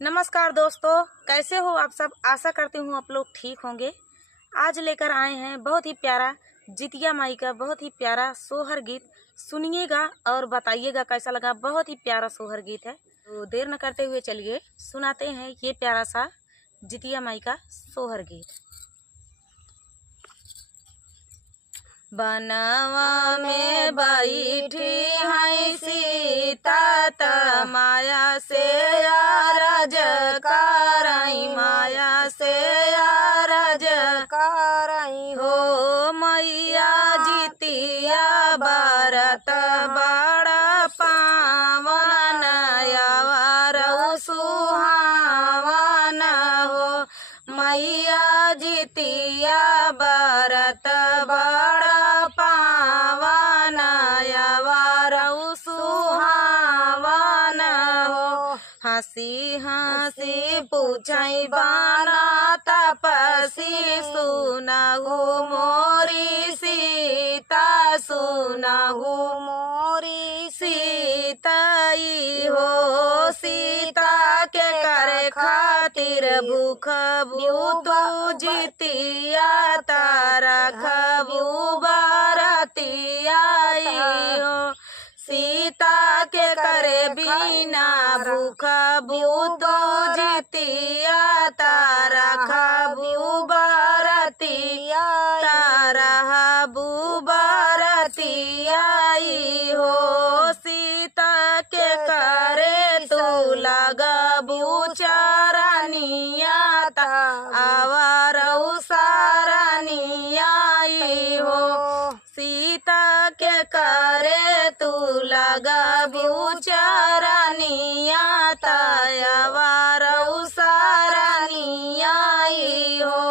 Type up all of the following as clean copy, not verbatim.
नमस्कार दोस्तों, कैसे हो आप सब। आशा करती हूँ आप लोग ठीक होंगे। आज लेकर आए हैं बहुत ही प्यारा जितिया माई का बहुत ही प्यारा सोहर गीत। सुनिएगा और बताइएगा कैसा लगा। बहुत ही प्यारा सोहर गीत है, तो देर न करते हुए चलिए सुनाते हैं ये प्यारा सा जितिया माई का सोहर गीत। बनवा में बैठी है सीता त माया से अरज करई, माया से अरज करई हो। मैया जितिया बरत बड़ा पावन यावरऊ सुहावन हो। मैया जितिया बरत बड़ा पावन यावरऊ सुहावन हो। हंसी हंसी पूछई बाना तपसी सुनहु मोरी सीता, सुनहु मोरी सीताई हो। सीता के करे खातिर भूख तू जितिया तारा खबू बरतियाई हो। सीता के करे बिना भूख तू जितिया तारा खबू बरतिया, तारा हबू बरतियाई हो। सीता के करे तू लगबू चरनिया ता आवारऊ सारनियाई हो। सीता के करे तू लगबू चरनिया ता आवारऊ सारनियाई हो।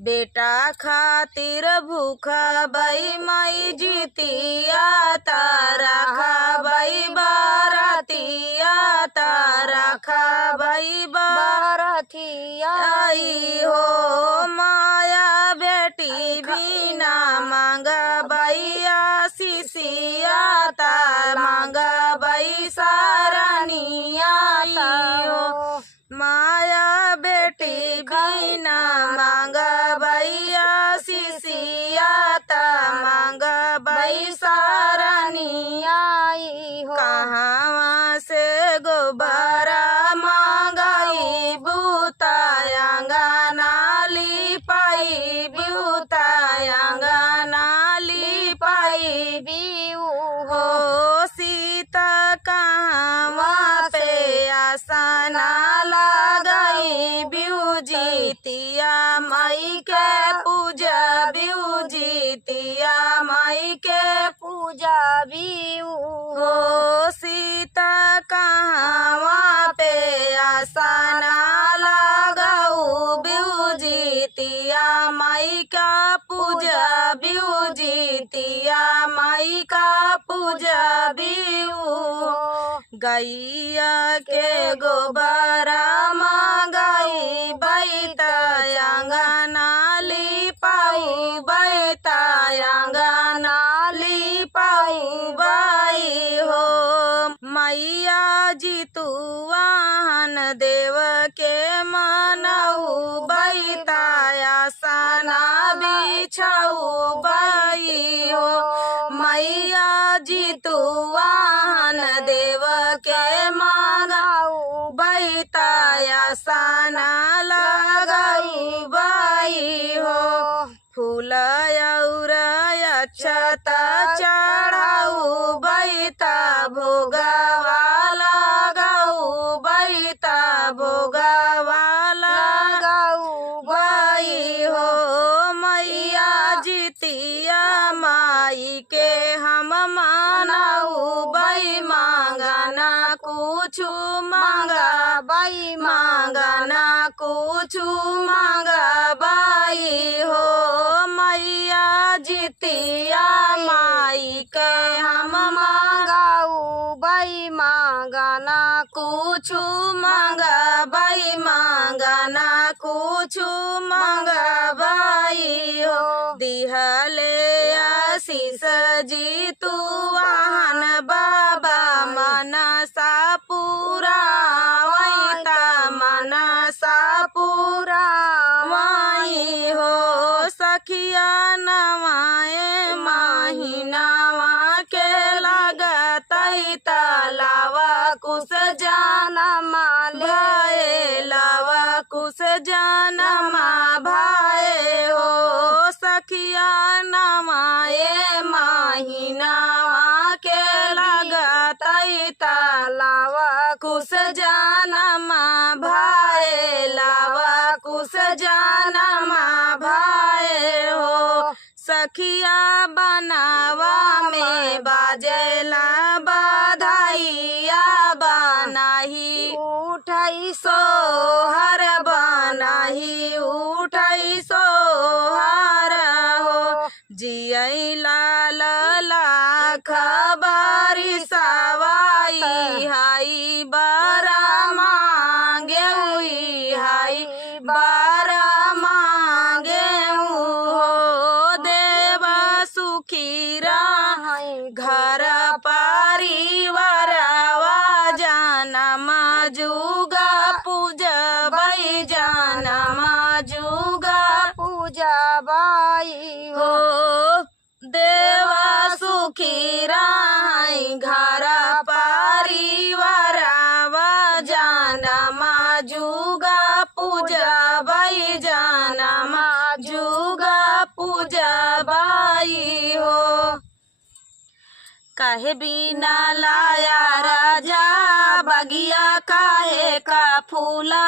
बेटा खातिर भूख बई मई जितिया तारा खबई बरतिया, तारा खबई बरतिया हो। माया बेटी बिना मांगबैया शिशिया ता मांगबई सारनिया हो। माया बेटी बिना मांगबैया शिशिया ता मांगबई सारनिया हो। कहाँ से गोबरा मांगई बूतायांगना लिपाई, बूतायांगना लिपाई बिऊ हो। सीता कहाँ पे आसना लगई बिऊ जितिया माई के पूजा, बिऊ जितिया माई के पूजा बिऊ हो। सीता कहाँ पे आसना लगाऊ बिऊ जितिया माई का पूजा, बिऊ जितिया माई का पूजा बिऊ हो। गैया के गोबरा मांगई बैतायांगना लिपाई, बैतायांगना लिपाई बाई हो। मैया जितु वाहन देव के मनऊ बैतायासना बिछाऊ बाई हो। मैया जितु वाहन देव के मांगऊ बैतायासना लगाऊ बाई हो। फूल और अक्षत चढ़ाऊ बैता भोगवा लगाऊ, बैता भोगवा लगाऊ बाई हो। मैया जितिया माई के हम मानऊ बई मांगना कुछु मांगा बई, मांगना कुछु मांगा बाई हो। मैया जितिया माई के हम मांगाऊ बई मांगना कुछु मांगा बई, मांगना कुछु मांगा बाई हो। दिहले आशीष जितु वाहन बाबा मनसा पूरा वैता सखिया नवाए माहिनावा के लगतई तलावा कुछ जाना भाए लावा कुछ जानमा भाए हो सखिया नवाए माहिनावा के लगतई तलावा कुछ जानमा भाए लावा कुछ जानमा भाए हो सखिया बनावा में बाजेला बधाइया बनाही उठाई सोहर बनाही उठाई सोहर हो जियई लाल लाख बारी सवाई हाई बारा मांगे हुई हाई बारा मांगे हो देवा सुखी रहाई घर परिवारवा जानमा जुगा पूजा बाई जानमा जुगा पूजा बाई हो देवा सुखी रहाई घर परिवारवा जानमा जुगा पूजा बाई जानमा जुगा पूजा बाई हो काहे बिना लाया राजा बगिया काहे का फूला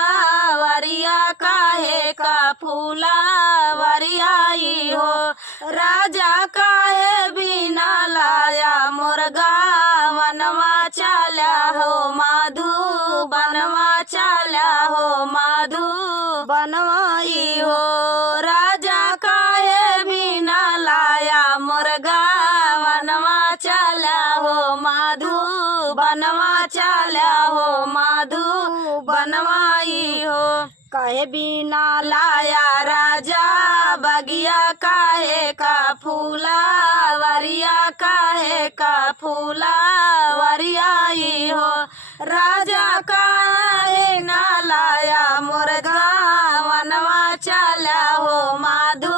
वरिया काहे का फूला वरियाई हो राजा काहे बिना लाया मुर्गा वनवा चला हो माधु बनवा चला हो माधु बनवाई हो राजा काहे बिना लाया मुर्गा वनवा चला हो माधु बनवा चला हो माधु बनवाई हो काहे बिना लाया राजा बगिया काहे का फूला वरिया काहे का फूला वरियाई हो राजा काहे ना लाया मुर्गा वनवा चला हो माधु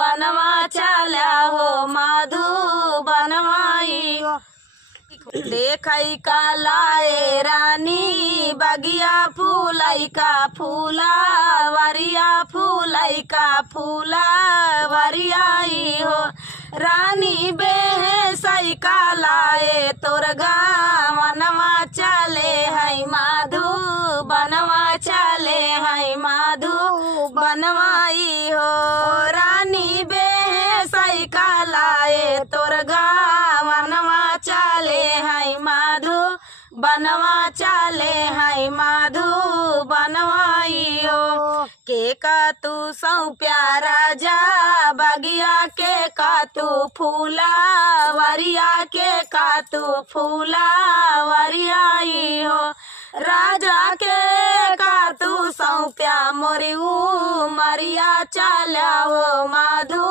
बनवा चला हो माधु बनवाई हो देखई का लाए रानी बगिया फूलई का फूला वरिया फूलई का फूला वरियाई हो रानी बेहसई का लाए तोरगा वनवा चले है माधु बनवा चले है माधु बनवाई हो रानी बेहसई का लाए तोरगा वनवा चले है माधु बनवा चले है माधु बनवाई हो के का तू सौ प्यारा जा बगिया के का तू फूला वरिया के का तू फूला वरियाई हो राजा के का तू सौंप्या मोरी मरिया चला हो माधु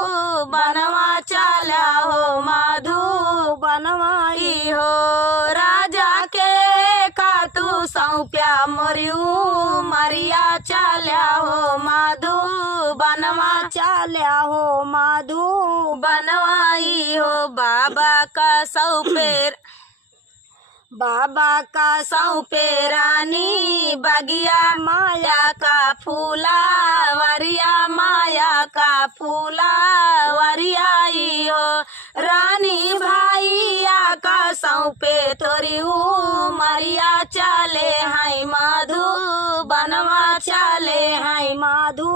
बनवा चला हो माधु बनवाई हो राजा के का तू सौंप्या मोरी मरिया चला हो माधु बनवा चला हो माधु बनवाई हो बाबा का सौपेर बाबा का सौंपे रानी बगिया माया का फूला वरिया माया का फूला वरियाई हो रानी भाईया का सौंपे तोरी मरिया चले है माधु बनवा चले है माधु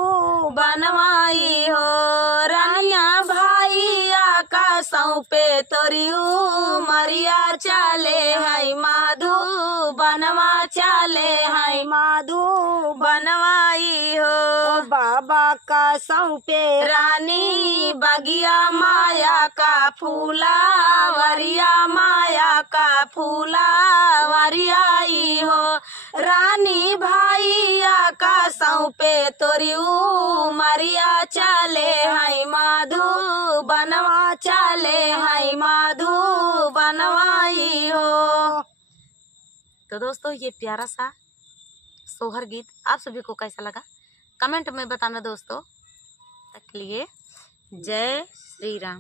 बनवाई हो रानिया भाईया का सौंपे तोरी मरिया चले है माधु बनवा चले है माधु बनवाई हो बाबा का सौंपे रानी बगिया माया का फूला वरिया माया का फूला वरियाई हो रानी भाईया का सौंपे तोरी मरिया चले है माधु बनवा चले है माधु बनवाई हो। तो दोस्तों ये प्यारा सा सोहर गीत आप सभी को कैसा लगा कमेंट में बताना दोस्तों। तक के लिए जय श्री राम।